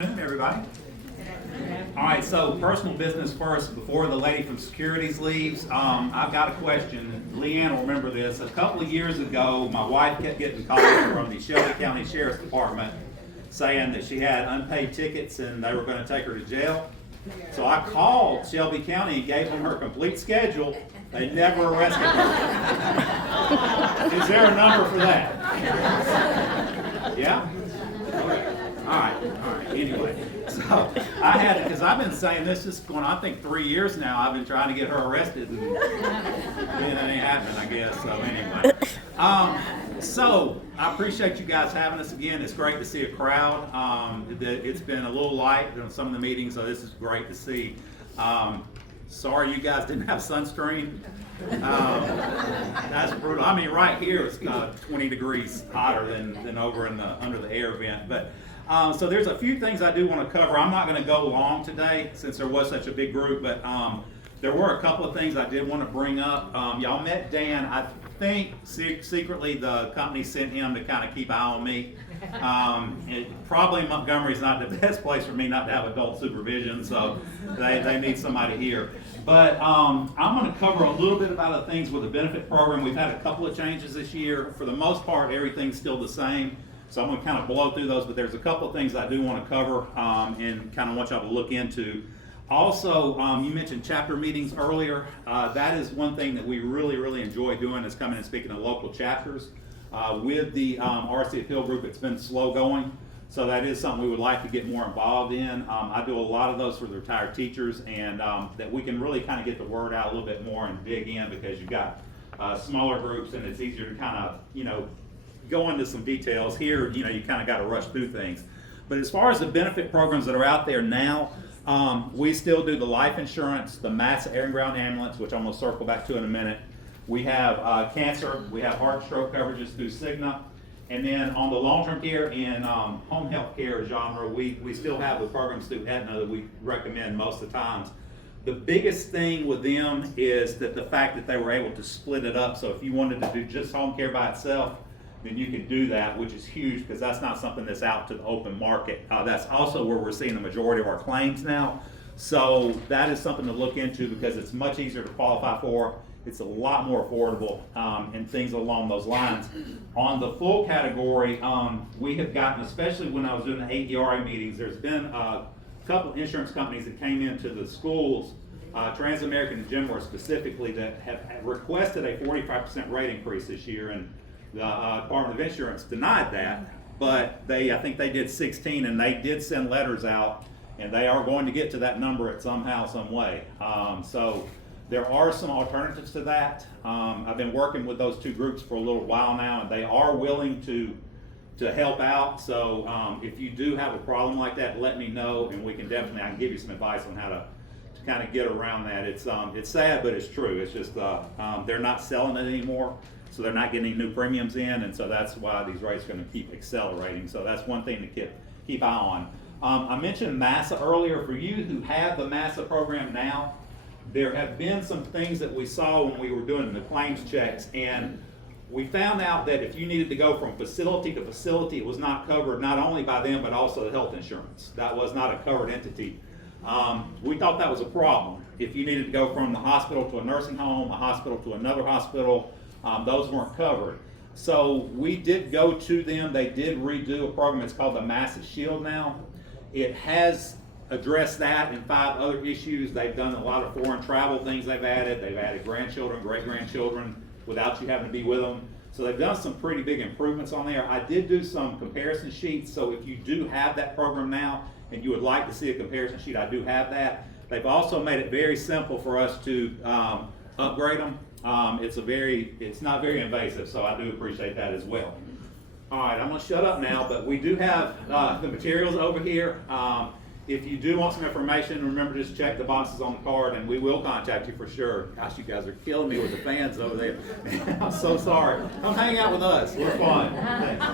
Everybody. All right, so personal business first before the lady from securities leaves. I've got a question. Leanne will remember this. A couple of years ago, my wife kept getting calls from the Shelby County Sheriff's Department saying that she had unpaid tickets and they were going to take her to jail. So I called Shelby County and gave them her complete schedule. They never arrested her. Is there a number for that? Yeah? All right. Anyway, so I had it because I've been saying this is going on, I think 3 years now. I've been trying to get her arrested, and it ain't happening, I guess. So anyway, so I appreciate you guys having us again. It's great to see a crowd. It's been a little light in some of the meetings, so this is great to see. Sorry you guys didn't have sunscreen. That's brutal. I mean, right here it's 20 degrees hotter than over in the under the air vent, but. So there's a few things I do want to cover. I'm not going to go long today since there was such a big group, but there were a couple of things I did want to bring up. Y'all met Dan. I think secretly the company sent him to kind of keep an eye on me. Probably Montgomery is not the best place for me not to have adult supervision, so they need somebody here. But I'm going to cover a little bit about the things with the benefit program. We've had a couple of changes this year. For the most part, everything's still the same. So I'm going to kind of blow through those, but there's a couple of things I do want to cover and kind of want y'all to look into. Also, you mentioned chapter meetings earlier. That is one thing that we really enjoy doing is coming and speaking to local chapters. With the RC Appeal Group, it's been slow going, so that is something we would like to get more involved in. I do a lot of those for the retired teachers, and that we can really kind of get the word out a little bit more and dig in because you've got smaller groups and it's easier to kind of, go into some details. Here, you kind of got to rush through things. But as far as the benefit programs that are out there now, we still do the life insurance, the Massa Air and Ground Ambulance, which I'm going to circle back to in a minute. We have cancer, we have heart and stroke coverages through Cigna. And then on the long-term care and home health care genre, we still have the programs through Aetna that we recommend most of the times. The biggest thing with them is that the fact that they were able to split it up. So if you wanted to do just home care by itself, then you can do that, which is huge because that's not something that's out to the open market. That's also where we're seeing the majority of our claims now. So that is something to look into because it's much easier to qualify for. It's a lot more affordable and things along those lines. On the full category, we have gotten, especially when I was doing the AERA meetings, there's been a couple of insurance companies that came into the schools, Transamerican and Genworth specifically, that have requested a 45% rate increase this year. And the Department of Insurance denied that, but I think they did 16, and they did send letters out, and they are going to get to that number at somehow, some way. So there are some alternatives to that. I've been working with those two groups for a little while now, and they are willing to help out. So if you do have a problem like that, let me know, and I can give you some advice on how to kind of get around that. It's sad, but it's true. It's just they're not selling it anymore. So they're not getting any new premiums in, and so that's why these rates are going to keep accelerating. So that's one thing to keep eye on. I mentioned Massa earlier. For you who have the Massa program now, there have been some things that we saw when we were doing the claims checks, and we found out that if you needed to go from facility to facility, it was not covered not only by them but also the health insurance. That was not a covered entity. We thought that was a problem. If you needed to go from the hospital to a nursing home, a hospital to another hospital, those weren't covered. So we did go to them. They did redo a program. It's called the Massa Shield now. It has addressed that and 5 other issues. They've done a lot of foreign travel things they've added. They've added grandchildren, great-grandchildren without you having to be with them. So they've done some pretty big improvements on there. I did do some comparison sheets. So if you do have that program now and you would like to see a comparison sheet, I do have that. They've also made it very simple for us to upgrade them. It's not very invasive, so I do appreciate that as well. All right, I'm going to shut up now, but we do have the materials over here. If you do want some information, remember just check the boxes on the card, and we will contact you for sure. Gosh, you guys are killing me with the fans over there. I'm so sorry. Come hang out with us. We're fun. Thanks.